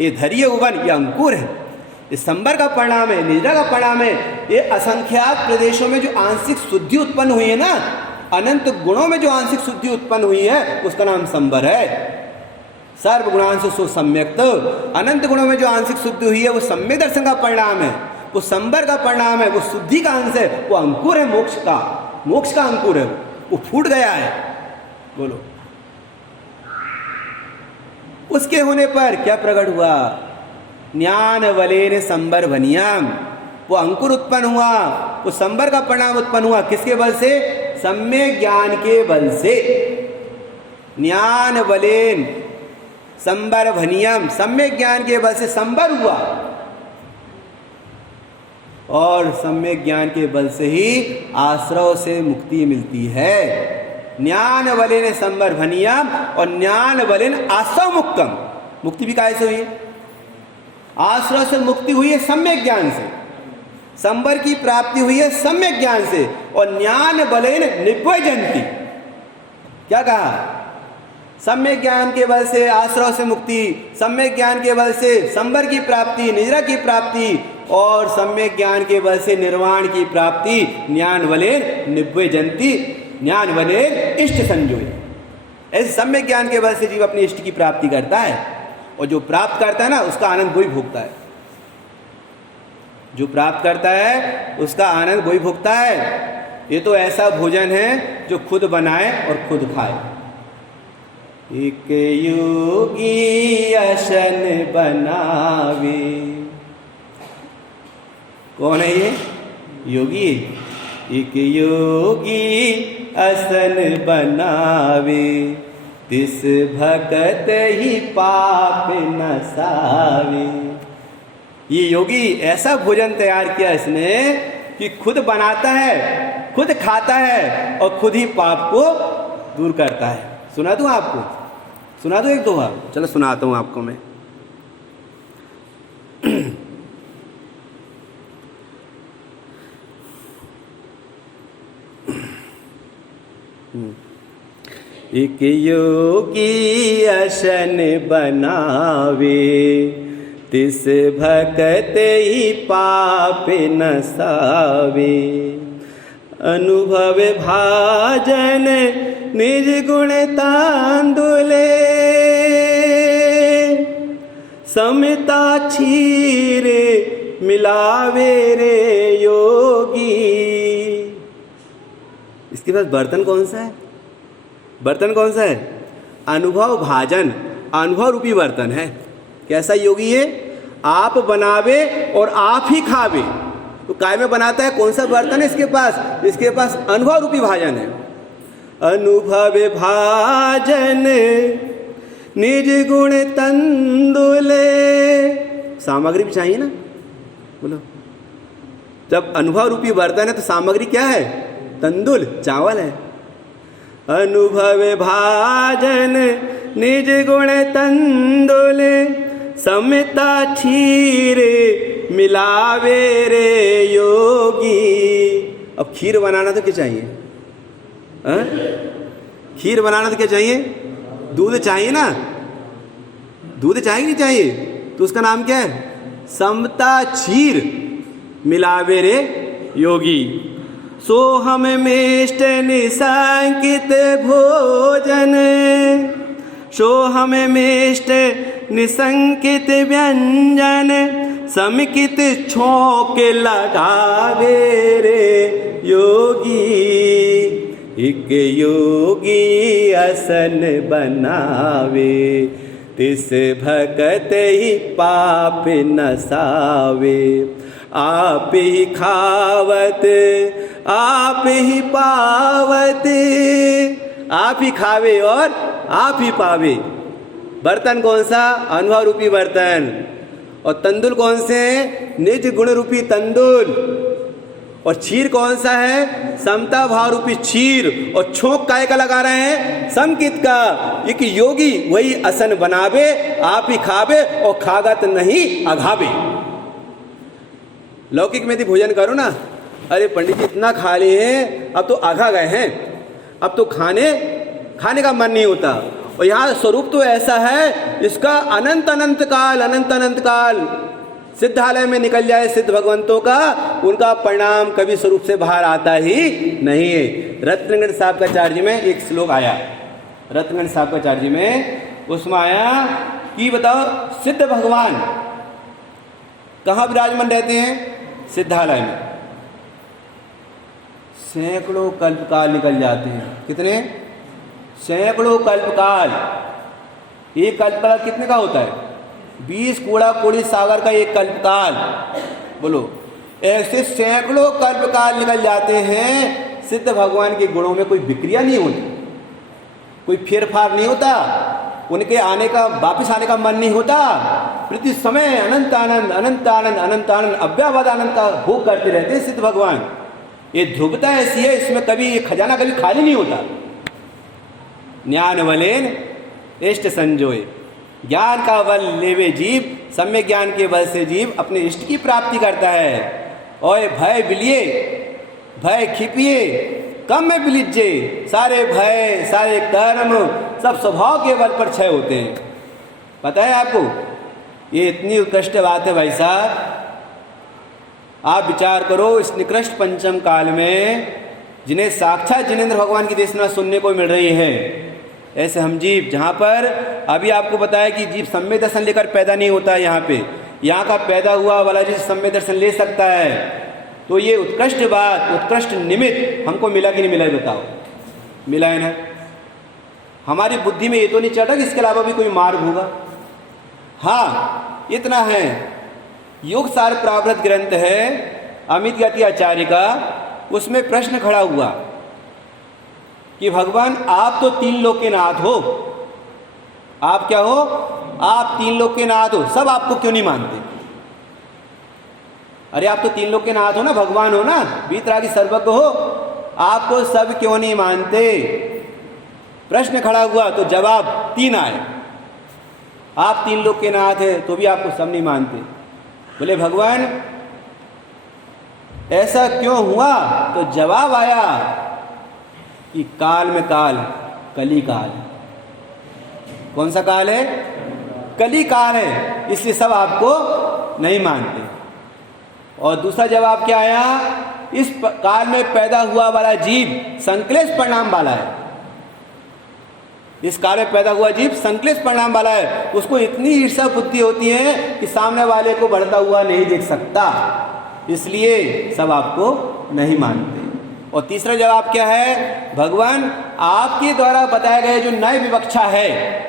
ये धैर्य उवन, ये अंकुर है, ये संबर का परिणाम है, निद्रा का परिणाम है। ये असंख्यात प्रदेशों में जो आंशिक शुद्धि उत्पन्न हुई है ना, अनंत गुणों में जो आंशिक शुद्धि उत्पन्न हुई है, उसका नाम संबर है। सर्व गुणांशु सो सम्यक्त, अनंत गुणों में जो आंशिक शुद्धि हुई है वो सम्यक दर्शन का परिणाम है, वो संबर का परिणाम है, वो शुद्धि का अंश है, वो अंकुर है मोक्ष का, मोक्ष का अंकुर है, वो फूट गया है। बोलो, उसके होने पर क्या प्रकट हुआ? ज्ञान बलेन संबर भनियाम, वो अंकुर उत्पन्न हुआ, वो संबर का परिणाम उत्पन्न हुआ। किसके बल से? सम्यक ज्ञान के बल से। ज्ञान बलेन संबर भनियम, सम्यक ज्ञान के बल से संबर हुआ और सम्यक ज्ञान के बल से ही आश्रव से मुक्ति मिलती है। ज्ञान बलेन संबर भनियम और ज्ञान बलेन आश्रव मुक्तम, मुक्ति भी कैसे हुई? आश्रव से मुक्ति हुई है सम्यक ज्ञान से, संबर की प्राप्ति हुई है सम्यक ज्ञान से, और ज्ञान बलेन निव्यजन्ति। क्या कहा? सम्यक ज्ञान के बल से आश्रव से मुक्ति, सम्यक ज्ञान के बल से संबर की प्राप्ति, निजरा की प्राप्ति, और सम्यक ज्ञान के बल से निर्वाण की प्राप्ति। ज्ञान बलेन निव्यजन्ति, ज्ञान बलेन इष्ट संजोय। ऐसे सम्यक ज्ञान के बल से जीव अपनी इष्ट की प्राप्ति करता है, और जो प्राप्त करता है ना उसका आनंद वही भोगता है। जो प्राप्त करता है उसका आनंद वही भोगता है। ये तो ऐसा भोजन है जो खुद बनाए और खुद खाए। एक योगी अशन बनावे, कौन है ये योगी? एक योगी असन बनावे, तिस भगत ही पाप नसावे। ये योगी ऐसा भोजन तैयार किया इसने कि खुद बनाता है, खुद खाता है और खुद ही पाप को दूर करता है। सुना दूं आपको? सुना दूं एक दोहा? चलो सुनाता हूं आपको मैं। एक योगी अशन बनावे, तिस भगत ही पाप नसावे। अनुभव भाजन निज गुण तांदुले, समता छीरे मिलावे रे योगी। इसके पास बर्तन कौन सा है? बर्तन कौन सा है? अनुभव भाजन, अनुभव रूपी बर्तन है। कैसा योगी है? आप बनावे और आप ही खावे। तो काय में बनाता है? कौन सा बर्तन है इसके पास? इसके पास अनुभव रूपी भाजन है। अनुभव भाजन निज गुण तंदुले, सामग्री भी चाहिए ना। बोलो, जब अनुभव रूपी बर्तन है तो सामग्री क्या है? तंदुल, चावल है। अनुभव भाजन निज गुण तंदुले, समता छीरे मिलावे रे योगी। अब खीर बनाना तो क्या चाहिए? खीर बनाना तो क्या चाहिए? दूध चाहिए ना, दूध चाहिए नहीं चाहिए? तो उसका नाम क्या है? समता क्षीर मिलावे रे योगी। सोहम मेष्ट निसंकित भोजन, सोहम मेष्ट निसंकित व्यंजन, समिकित छोंक लगावे रे योगी। एक योगी आसन बनावे, तिस भगत ही पाप नसावे। आप ही खावत आप ही पावत, आप ही खावे और आप ही पावे। बर्तन कौन सा? अनुभव रूपी बर्तन। और तंदुल कौन से हैं? निज गुण रूपी तंदुल। और क्षीर कौन सा है? समता भाव रूपी क्षीर। और छोंक काय का लगा रहे हैं? समकित का। एक योगी वही आसन बनावे, आप ही खावे और खागत नहीं अघावे। लौकिक में भी भोजन करो ना, अरे पंडित जी इतना खा लिए हैं, अब तो आघा गए हैं, अब तो खाने का मन नहीं होता। और यहाँ स्वरूप तो ऐसा है, इसका अनंत अनंत काल सिद्धालय में निकल जाए सिद्ध भगवंतों का, उनका परिणाम कभी स्वरूप से बाहर आता ही नहीं है। रत्नगण साहब का चार्ज में एक श्लोक आया, रत्नगण साहब का चार्ज में, उसमें आया कि बताओ सिद्ध भगवान कहाँ विराजमान रहते हैं? सिद्धालय में। सैकड़ों कल्पकाल निकल जाते हैं। कितने? सैकड़ों कल्पकाल। एक कल्पकाल कितने का होता है? 20 कूड़ा कोड़ी सागर का एक कल्पकाल। बोलो, ऐसे सैकड़ों कल्पकाल निकल जाते हैं, सिद्ध भगवान के गुणों में कोई विक्रिया नहीं होती, कोई फेरफार नहीं होता, उनके आने का वापिस आने का मन नहीं होता। प्रति समय अनंत आनंद अनंत आनंद अनंत आनंद अव्यावध आनंद का भोग करते रहते हैं सिद्ध भगवान। ये ध्रुवता ऐसी है, इसमें कभी ये खजाना कभी खाली नहीं होता। ज्ञान बलेन इष्ट संजोय, ज्ञान का बल लेवे जीव, सम्यक ज्ञान के बल से जीव अपने इष्ट की प्राप्ति करता है। और भय बिलिए भय खिपिए कम में बिलिजे, सारे भय सारे कर्म सब स्वभाव के बल पर क्षय होते हैं। पता है आपको? ये इतनी उत्कृष्ट बात है भाई साहब। आप विचार करो, इस निकृष्ट पंचम काल में जिन्हें साक्षात जिनेंद्र भगवान की देशना सुनने को मिल रही है, ऐसे हम जीव, जहाँ पर अभी आपको बताया कि जीव सम्यक दर्शन लेकर पैदा नहीं होता है, यहाँ का पैदा हुआ वाला जीव सम्यक दर्शन ले सकता है। तो ये उत्कृष्ट बात, उत्कृष्ट निमित्त हमको मिला कि नहीं मिला? बताओ, मिला है ना? हमारी बुद्धि में ये तो नहीं चढ़ा कि इसके अलावा भी कोई मार्ग होगा। हाँ, इतना है, योग सार प्रावृत ग्रंथ है अमित ज्ञाति आचार्य का, उसमें प्रश्न खड़ा हुआ कि भगवान आप तो 3 लोक के नाथ हो, आप क्या हो? आप 3 लोक के नाथ हो, सब आपको क्यों नहीं मानते? अरे आप तो 3 लोक के नाथ हो ना, भगवान हो ना, वीतरागी सर्वज्ञ हो, आपको सब क्यों नहीं मानते? प्रश्न खड़ा हुआ तो जवाब 3 आए। आप 3 लोक के नाथ है तो भी आपको सब नहीं मानते। बोले भगवान ऐसा क्यों हुआ? तो जवाब आया कि काल में काल, कली काल। कौन सा काल है? कली काल है, इसलिए सब आपको नहीं मानते। और दूसरा जवाब क्या आया? इस काल में पैदा हुआ वाला जीव संक्लेश परिणाम वाला है। इस काल में पैदा हुआ जीव संक्लेश परिणाम वाला है, उसको इतनी ईर्ष्या बुद्धि होती है कि सामने वाले को बढ़ता हुआ नहीं देख सकता, इसलिए सब आपको नहीं मानते। और तीसरा जवाब क्या है? भगवान आपके द्वारा बताया गया जो नए विवक्षा है,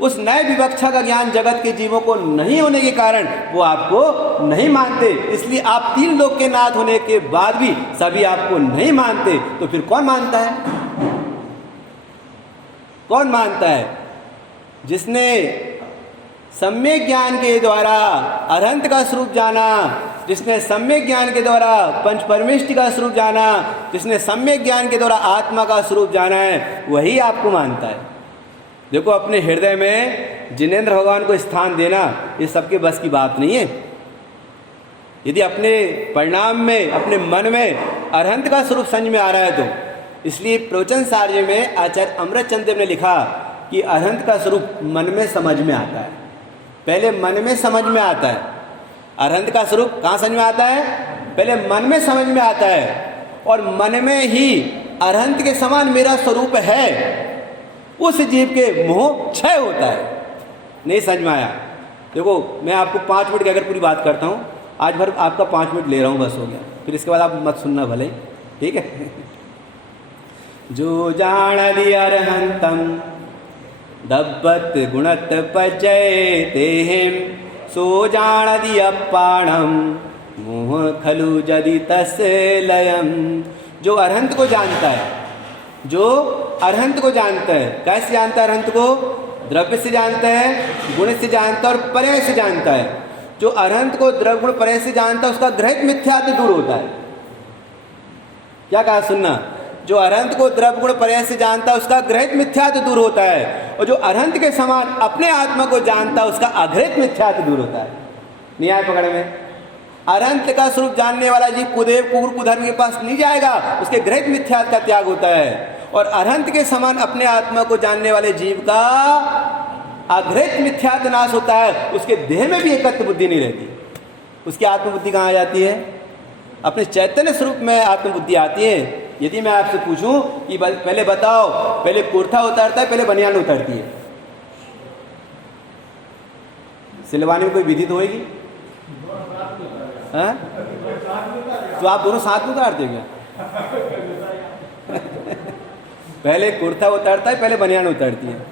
उस नए विवक्षा का ज्ञान जगत के जीवों को नहीं होने के कारण वो आपको नहीं मानते, इसलिए आप 3 लोक के नाथ होने के बाद भी सभी आपको नहीं मानते। तो फिर कौन मानता है? कौन मानता है? जिसने सम्यक ज्ञान के द्वारा अरहंत का स्वरूप जाना, जिसने सम्यक ज्ञान के द्वारा पंच परमेष्टि का स्वरूप जाना, जिसने सम्यक ज्ञान के द्वारा आत्मा का स्वरूप जाना है, वही आपको मानता है। देखो, अपने हृदय में जिनेंद्र भगवान को स्थान देना ये सबके बस की बात नहीं है। यदि अपने परिणाम में, अपने मन में अरहंत का स्वरूप समझ में आ रहा है तो। इसलिए प्रवचन सार्य में आचार्य अमृतचंद देव ने लिखा कि अरहंत का स्वरूप मन में समझ में आता है। पहले मन में समझ में आता है। अरहंत का स्वरूप कहाँ समझ में आता है? पहले मन में समझ में आता है, और मन में ही अरहंत के समान मेरा स्वरूप है, उस जीव के मोह क्षय होता है। नहीं समझ में आया? देखो, मैं आपको 5 मिनट की अगर पूरी बात करता हूँ, आज भर आपका 5 मिनट ले रहा हूँ, बस हो गया। फिर इसके बाद आप मत सुनना भले, ठीक है? जो जान अरहंतम दब्बत गुणत पचय तेहिम, सो जान अपाणम मोह खलु जदि तस् लयम। जो अरहंत को जानता है, जो अरहंत को जानता है, कैसे जानता है अरहंत को? द्रव्य से जानता है, गुण से जानता है और पर्याय से जानता है। जो अरहंत को द्रव्य गुण पर्याय से जानता है, उसका ग्रहित मिथ्यात्व दूर होता है। क्या कहा, सुनना? जो अरहंत को द्रव्य गुण पर्याय से जानता है, उसका ग्रहित मिथ्यात्व दूर होता है, और जो अरहंत के समान अपने आत्मा को जानता है, उसका अग्रहित मिथ्यात्व दूर होता है। नहीं आए पकड़ में? अरहंत का स्वरूप जानने वाला जीव कुदेव कुकुर कुधर्म के पास नहीं जाएगा, उसके ग्रहित मिथ्यात्व का त्याग होता है। और अरहंत के समान अपने आत्मा को जानने वाले जीव का अग्रहित मिथ्यात्व नाश होता है। उसके देह में भी एकत्व बुद्धि नहीं रहती। उसकी आत्मबुद्धि कहाँ आ जाती है? अपने चैतन्य स्वरूप में आत्मबुद्धि आती है। यदि मैं आपसे पूछूं कि पहले बताओ, पहले कुर्ता उतारता है, पहले बनियान उतारती है? सिलवाने में कोई विधि तो होगी? हाँ? तो आप दोनों साथ में उतारते हो क्या? पहले कुर्ता उतारता है, पहले बनियान उतारती है।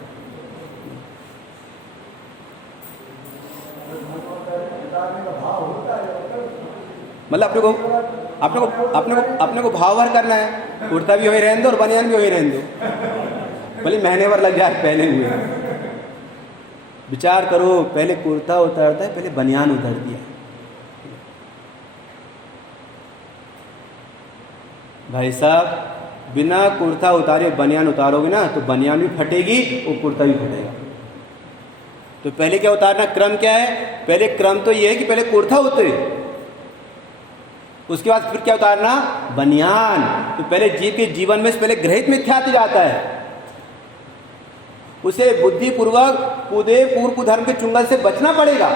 मतलब अपने को भाव भर करना है। कुर्ता भी वही रहने दो और बनियान भी वही रहने दो, भले महीने भर लग जाए पहले हुए। विचार करो, पहले कुर्ता उतारता है, पहले बनियान उतारती है। भाई साहब, बिना कुर्ता उतारे बनियान उतारोगे ना, तो बनियान भी फटेगी और कुर्ता भी फटेगा। तो पहले क्या उतारना, क्रम क्या है? पहले क्रम तो ये है कि पहले कुर्ता उतरे, उसके बाद फिर क्या उतारना, बनियान। तो पहले जीव के जीवन में पहले ग्रहित मिथ्यात्व जाता है, उसे बुद्धि पूर्वक कुदेव कुकुर कुधर्म के चुंगल से बचना पड़ेगा।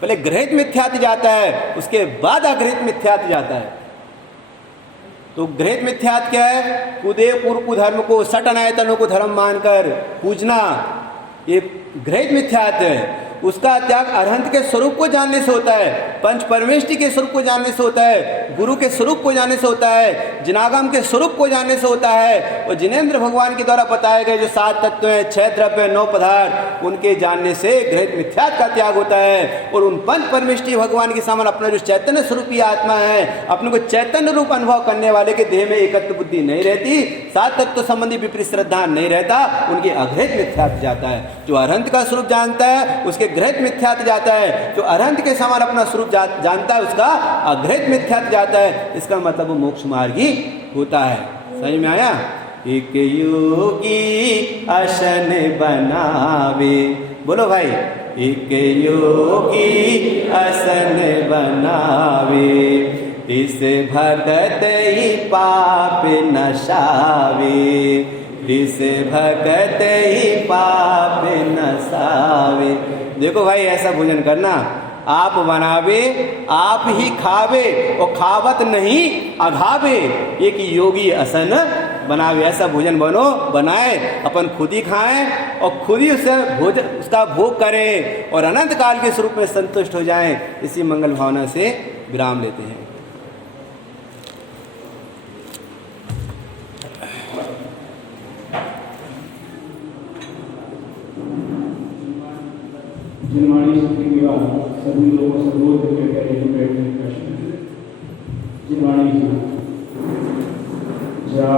पहले ग्रहित मिथ्यात्व जाता है, उसके बाद अग्रहित मिथ्यात्व जाता है। तो ग्रहित मिथ्यात्व क्या है? कुदेव कुकुर कुधर्म को, सट अनायतनों को धर्म मानकर पूजना, ये ग्रहित मिथ्यात्व है। उसका त्याग अरहंत के स्वरूप को जानने से होता है, पंच परमेष्टि के स्वरूप को जानने से होता है, गुरु के स्वरूप को जानने से होता है, जिनागम के स्वरूप को जानने से होता है, और जिनेंद्र भगवान के द्वारा बताए गए जो 7 तत्व हैं, 6 द्रव्य, 9 पदार्थ, उनके जानने से ग्रहित मिथ्यात्व का त्याग होता है। और उन पंच परमेष्टि भगवान के समान अपना जो चैतन्य स्वरूपी आत्मा है, अपने को चैतन्य रूप अनुभव करने वाले के देह में एकत्व बुद्धि नहीं रहती, 7 तत्व संबंधी विपरीत श्रद्धा नहीं रहता, उनके अग्रहित मिथ्यात्व जाता है। जो अरहंत का स्वरूप जानता है, उसके ग्रहित मिथ्यात्व जाता है। जो अरहंत के समान अपना स्वरूप जानता है, उसका अग्रहित मिथ्यात्व जाता है। इसका मतलब वो मोक्ष मार्गी होता है। समझ में आया? एक योगी आसन बनावे, बोलो भाई, एक योगी आसन बनावे, तिस भगत ही पाप नशावे, तिस भगत ही पाप नसावे। देखो भाई, ऐसा भोजन करना, आप बनावे, आप ही खावे, और खावत नहीं अघावे, एक योगी असन बनावे। ऐसा भोजन बनाए, अपन खुद ही खाएं और खुद ही उसका भोग करें, और अनंत काल के स्वरूप में संतुष्ट हो जाएं। इसी मंगल भावना से विराम लेते हैं। जिनवाणी शक्ति विवाह सभी लोगों से बोध करके करेंगे बैठने का जिनवाणी जा